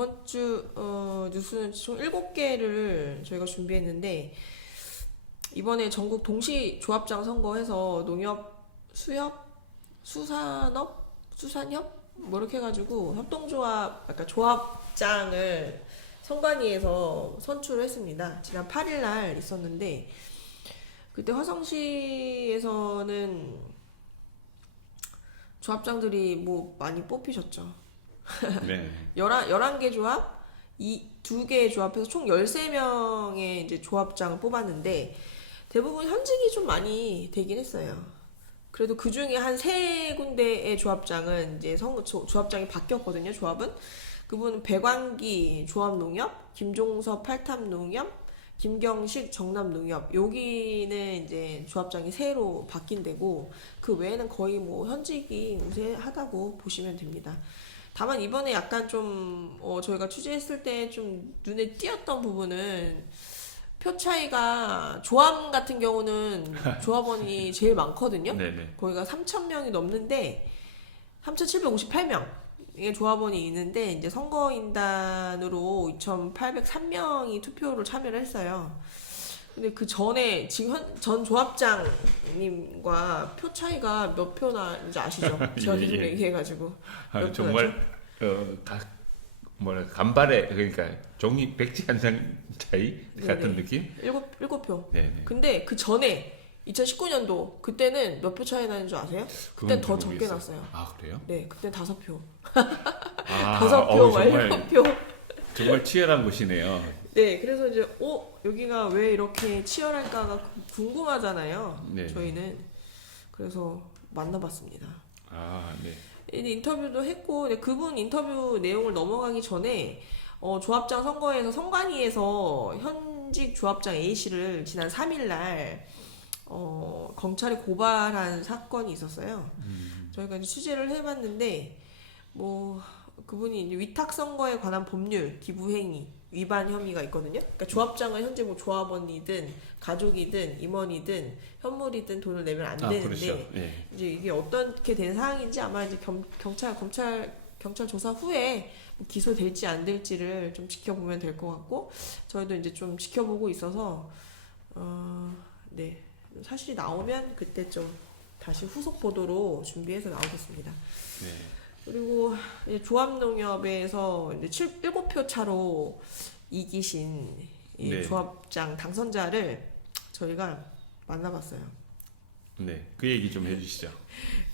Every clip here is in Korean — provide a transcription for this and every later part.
이번 주 뉴스는 총 7개를 저희가 준비했는데 이번에 전국 동시 조합장 선거해서 농협, 수협, 수산협 뭐 이렇게 해가지고 협동조합, 약간 조합장을 선관위에서 선출을 했습니다. 지난 8일 날 있었는데 그때 화성시에서는 조합장들이 뭐 많이 뽑히셨죠. 네. 11개 조합, 2개의 조합해서 총 13명의 이제 조합장을 뽑았는데 대부분 현직이 좀 많이 되긴 했어요. 그래도 그 중에 한 3군데의 조합장은 이제 조합장이 바뀌었거든요, 조합은. 그분은 배광기 조합농협, 김종섭 팔탑농협, 김경식 정남농협. 여기는 이제 조합장이 새로 바뀐 데고 그 외에는 거의 뭐 현직이 우세하다고 보시면 됩니다. 다만 이번에 약간 좀 저희가 취재했을 때 좀 눈에 띄었던 부분은 표 차이가 조합 같은 경우는 조합원이 제일 많거든요. 네네. 거기가 3,000명이 넘는데 3,758명의 조합원이 있는데 이제 선거인단으로 2,803명이 투표를 참여를 했어요. 근데 그 전에 지금 전 조합장님과 표 차이가 몇 표나 이제 아시죠? 제가 계속 예. 얘기해가지고 몇 정말 간발의 그러니까 종이 백지 한 장 차이 같은 네네. 느낌? 일곱 표. 네네. 근데 그 전에 2019년도 그때는 몇 표 차이 나는 줄 아세요? 그땐 더 적게 났어요. 아 그래요? 네, 그땐 5표. 아, 5표, 정말 7표. 정말 치열한 곳이네요. 네, 그래서 이제 여기가 왜 이렇게 치열할까가 궁금하잖아요. 네. 저희는 그래서 만나봤습니다. 아 네. 인터뷰도 했고, 근데 그분 인터뷰 내용을 넘어가기 전에 조합장 선거에서 선관위에서 현직 조합장 A 씨를 지난 3일날 검찰에 고발한 사건이 있었어요. 저희가 이제 취재를 해봤는데 뭐 그분이 이제 위탁 선거에 관한 법률 기부행위 위반 혐의가 있거든요. 그러니까 조합장은 현재 뭐 조합원이든 가족이든 임원이든 현물이든 돈을 내면 안 되는데 그렇죠. 예. 이제 이게 어떻게 된 사항인지 아마 이제 경찰 조사 후에 뭐 기소될지 안 될지를 좀 지켜보면 될 것 같고 저희도 이제 좀 지켜보고 있어서 네 사실이 나오면 그때 좀 다시 후속 보도로 준비해서 나오겠습니다. 네. 그리고 이제 조합농협에서 이제 7표 차로 이기신 이 네. 조합장 당선자를 저희가 만나봤어요. 네. 그 얘기 좀 해주시죠.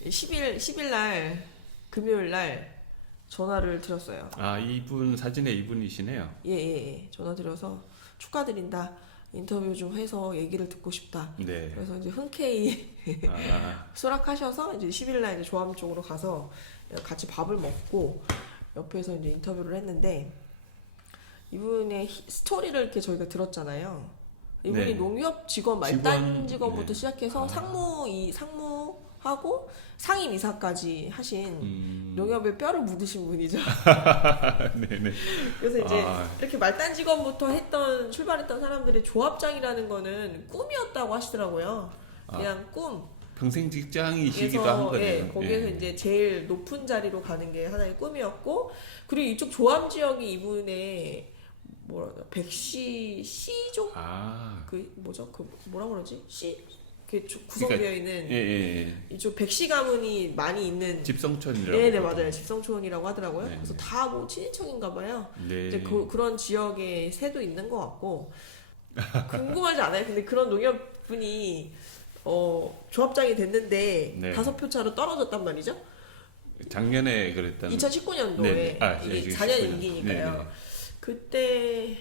10일 날 금요일 날 전화를 드렸어요. 아 이분 사진에 이분이시네요. 예. 전화 드려서 축하드린다. 인터뷰 좀 해서 얘기를 듣고 싶다. 네. 그래서 이제 흔쾌히 수락하셔서 이제 10일 날 이제 조합 쪽으로 가서 같이 밥을 먹고 옆에서 이제 인터뷰를 했는데 이분의 스토리를 이렇게 저희가 들었잖아요. 이분이 네. 농협 직원 말단 직원, 직원부터 네. 시작해서 상무하고 상임 이사까지 하신 농협의 뼈를 묻으신 분이죠. 네네. 그래서 이제 이렇게 말단 직원부터 출발했던 사람들의 조합장이라는 거는 꿈이었다고 하시더라고요. 그냥 꿈. 평생 직장이시기도 한 거네요. 예, 거기에서 예. 이제 제일 높은 자리로 가는 게 하나의 꿈이었고 그리고 이쪽 조합 지역이 이분의 백시 C족 그 뭐죠? 그 뭐라 그러지? C 구성되어 그러니까, 있는 예. 이쪽 백시 가문이 많이 있는 집성촌이라고. 네네 맞아요. 집성촌이라고 하더라고요. 네. 그래서 다 뭐 친인척인가 봐요. 네. 이제 그런 지역에 새도 있는 것 같고 궁금하지 않아요? 근데 그런 농협분이 조합장이 됐는데 네. 5표 차로 떨어졌단 말이죠. 작년에 그랬던 2019년도에 네네. 이게 4년 임기니까요. 네네. 그때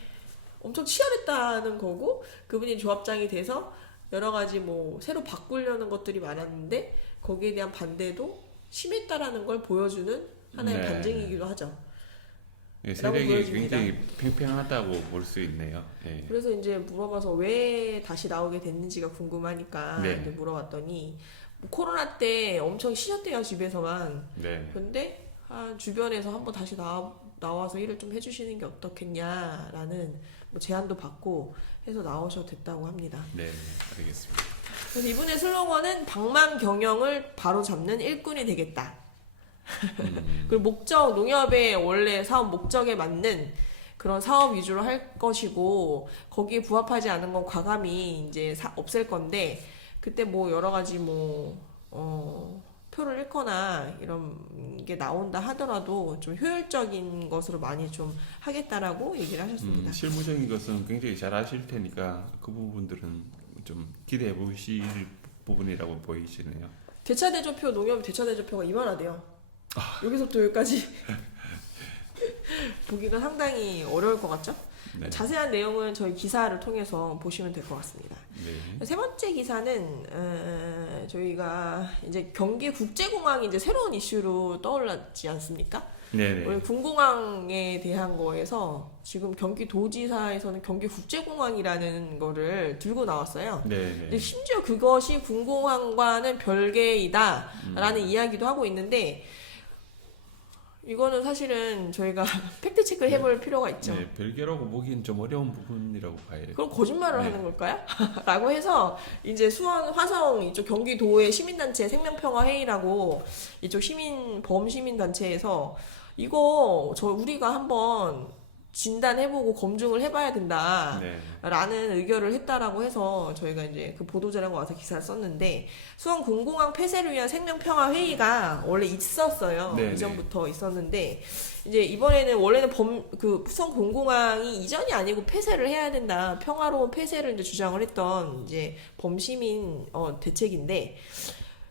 엄청 치열했다는 거고 그분이 조합장이 돼서 여러 가지 뭐 새로 바꾸려는 것들이 많았는데 거기에 대한 반대도 심했다라는 걸 보여주는 하나의 네. 반증이기도 하죠. 예, 라고 세력이 보여집니다. 굉장히 팽팽하다고 볼 수 있네요. 예. 그래서 이제 물어봐서 왜 다시 나오게 됐는지가 궁금하니까 네. 이제 물어봤더니 뭐 코로나 때 엄청 쉬셨대요 집에서만. 네. 근데 주변에서 한번 다시 나와서 일을 좀 해주시는 게 어떻겠냐라는 뭐 제안도 받고 해서 나오셔도 됐다고 합니다. 네, 알겠습니다. 그래서 이분의 슬로건은 방만 경영을 바로 잡는 일꾼이 되겠다. 그리고 목적, 농협의 원래 사업 목적에 맞는 그런 사업 위주로 할 것이고, 거기에 부합하지 않은 건 과감히 이제 없앨 건데, 그때 뭐 여러 가지 표를 잃거나 이런 게 나온다 하더라도 좀 효율적인 것으로 많이 좀 하겠다라고 얘기를 하셨습니다. 실무적인 것은 굉장히 잘 아실 테니까 그 부분들은 좀 기대해 보실 부분이라고 보이시네요. 대차대조표, 농협 대차대조표가 이만하대요. 여기서부터 여기까지 보기가 상당히 어려울 것 같죠? 네. 자세한 내용은 저희 기사를 통해서 보시면 될 것 같습니다. 네. 세 번째 기사는 저희가 이제 경기 국제공항이 이제 새로운 이슈로 떠올랐지 않습니까? 네네. 원래 군공항에 대한 거에서 지금 경기도지사에서는 경기 국제공항이라는 거를 들고 나왔어요. 근데 네네. 심지어 그것이 군공항과는 별개이다라는 이야기도 하고 있는데, 이거는 사실은 저희가 팩트 체크를 해볼 필요가 있죠. 네, 별개라고 보기엔 좀 어려운 부분이라고 봐요. 그럼 거짓말을 네. 하는 걸까요? 라고 해서 이제 수원, 화성 이쪽 경기도의 시민단체 생명평화회의라고 이쪽 범시민단체에서 이거 우리가 한번 진단해보고 검증을 해봐야 된다라는 네. 의결을 했다라고 해서 저희가 이제 그 보도자료가 와서 기사를 썼는데, 수원 군공항 폐쇄를 위한 생명평화 회의가 원래 있었어요. 네, 이전부터 있었는데, 이제 이번에는 원래는 수원 군공항이 이전이 아니고 폐쇄를 해야 된다, 평화로운 폐쇄를 이제 주장을 했던 이제 범시민 대책인데,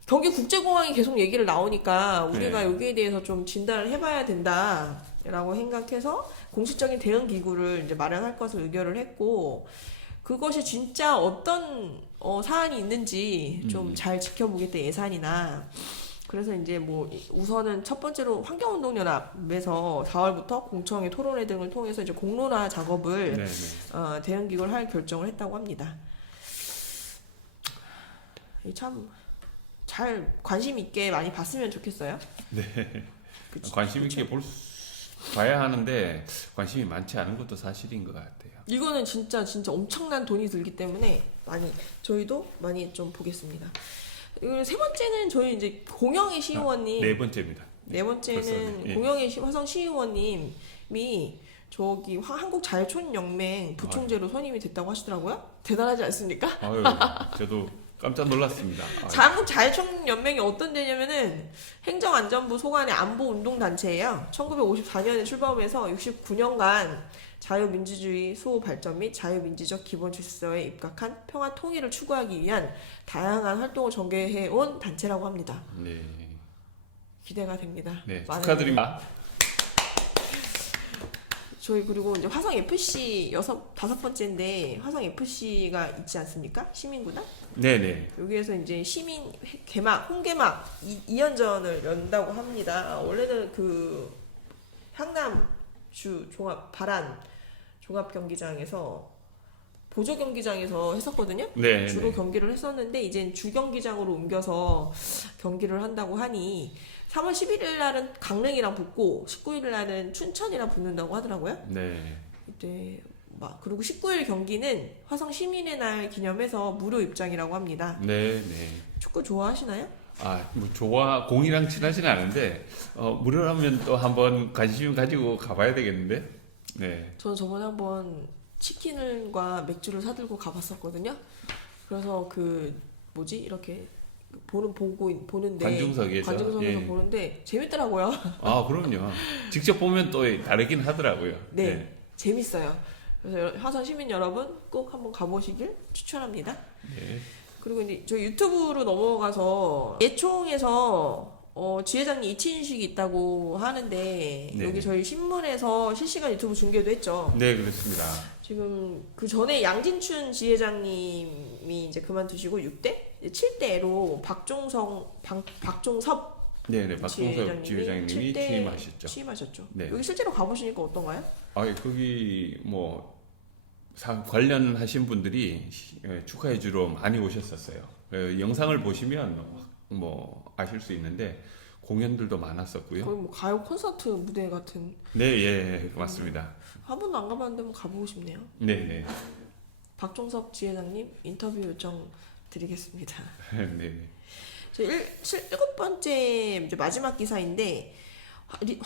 경기 국제공항이 계속 얘기를 나오니까 우리가 네. 여기에 대해서 좀 진단을 해봐야 된다라고 생각해서 공식적인 대응 기구를 이제 마련할 것을 의결을 했고, 그것이 진짜 어떤 사안이 있는지 좀 잘 지켜보겠다, 예산이나. 그래서 이제 뭐 우선은 첫 번째로 환경운동연합에서 4월부터 공청회, 토론회 등을 통해서 이제 공론화 작업을 네네. 대응 기구를 할 결정을 했다고 합니다. 참 잘 관심 있게 많이 봤으면 좋겠어요. 관심 있게 봐야 하는데 관심이 많지 않은 것도 사실인 것 같아요. 이거는 진짜 엄청난 돈이 들기 때문에 저희도 많이 좀 보겠습니다. 그리고 세 번째는 저희 이제 공영애 시의원님, 네 번째입니다. 네 번째는 벌써, 예. 공영애 화성 시의원님이 저기 한국자유촌연맹 부총재로 선임이 됐다고 하시더라고요. 대단하지 않습니까? 아유, 저도 깜짝 놀랐습니다. 한국자유촌연맹이 어떤 데냐면은 행정안전부 소관의 안보운동단체예요. 1954년에 출범해서 69년간 자유민주주의 수호 발전 및 자유민주적 기본 질서에 입각한 평화 통일을 추구하기 위한 다양한 활동을 전개해온 단체라고 합니다. 네, 기대가 됩니다. 네 많은 축하드립니다. 저희 그리고 이제 화성 FC 다섯 번째인데, 화성 FC가 있지 않습니까? 시민구단? 네네. 여기에서 이제 시민 홈개막 2연전을 연다고 합니다. 원래는 그 향남주 종합 경기장에서 보조 경기장에서 했었거든요. 네. 주로 경기를 했었는데 이젠 주 경기장으로 옮겨서 경기를 한다고 하니 3월 11일 날은 강릉이랑 붙고 19일 날은 춘천이랑 붙는다고 하더라고요. 네. 이때 그리고 19일 경기는 화성 시민의 날 기념해서 무료 입장이라고 합니다. 네. 네. 축구 좋아하시나요? 뭐 공이랑 친하지는 않은데 무료라면 또 한번 관심 가지고 가봐야 되겠는데. 네. 저는 저번에 한번 치킨과 맥주를 사들고 가봤었거든요. 그래서 이렇게 보는데 관중석에서 예. 보는데 재밌더라고요. 그럼요. 직접 보면 또 다르긴 하더라고요. 네, 재밌어요. 그래서 화성 시민 여러분 꼭 한번 가보시길 추천합니다. 네. 그리고 이제 저희 유튜브로 넘어가서 예총에서 지회장님 이친식이 있다고 하는데, 네. 여기 저희 신문에서 실시간 유튜브 중계도 했죠. 네, 그렇습니다. 지금 그 전에 양진춘 지회장님이 이제 그만두시고 6대? 7대로 박종섭 네, 박종섭 지회장님이 취임하셨죠. 네. 여기 실제로 가보시니까 어떤가요? 거기 뭐 관련하신 분들이 축하해주러 많이 오셨었어요. 영상을 보시면 뭐 아실 수 있는데 공연들도 많았었고요. 거의 뭐 가요 콘서트 무대 같은. 네, 예, 맞습니다. 한 번도 안 가봤는데 한번 가보고 싶네요. 네, 네. 박종섭 지회장님 인터뷰 요청 드리겠습니다. 네. 일곱 번째 이제 마지막 기사인데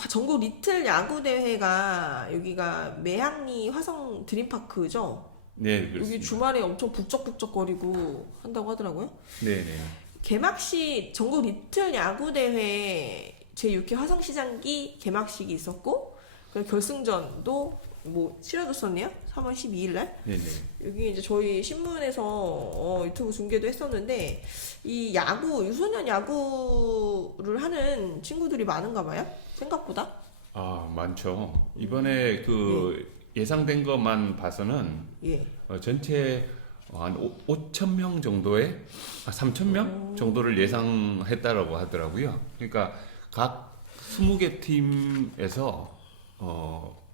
전국 리틀 야구 대회가 여기가 매항리 화성 드림파크죠. 네, 여기 그렇습니다. 주말에 엄청 북적북적거리고 한다고 하더라고요. 네, 네. 개막식 전국 리틀 야구 대회 제6회 화성시장기 개막식이 있었고 그 결승전도 뭐 치러졌었네요. 3월 12일 날. 네, 네. 여기 이제 저희 신문에서 유튜브 중계도 했었는데 이 야구 유소년 야구를 하는 친구들이 많은가 봐요. 생각보다. 아, 많죠. 이번에 그 예상된 것만 봐서는 예. 전체 한 5천 명 정도의 3천 명 정도를 예상했다라고 하더라고요. 그러니까 각 20개 팀에서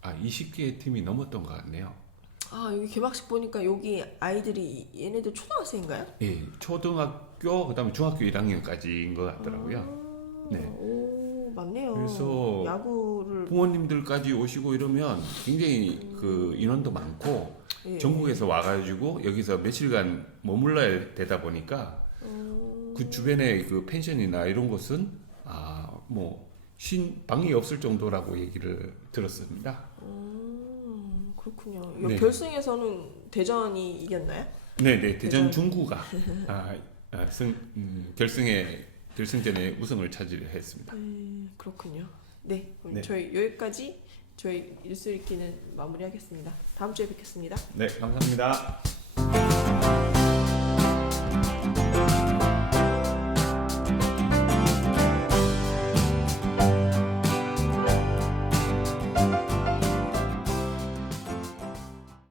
20개의 팀이 넘었던 것 같네요. 아 여기 개막식 보니까 여기 아이들이 얘네들 초등학생인가요? 예, 초등학교 그다음에 중학교 1학년까지인 것 같더라고요. 네. 오 맞네요. 그래서 야구를 부모님들까지 오시고 이러면 굉장히 그 인원도 많고 예. 전국에서 와가지고 여기서 며칠간 머물러야 되다 보니까 그 주변에 그 펜션이나 이런 곳은 뭐 방이 없을 정도라고 얘기를 들었습니다. 그렇군요. 네. 결승에서는 대전이 이겼나요? 네네, 대전 중구가 결승전에 우승을 차지했습니다. 그렇군요. 네, 그럼 네. 저희 여기까지 저희 뉴스 읽기는 마무리하겠습니다. 다음 주에 뵙겠습니다. 네, 감사합니다.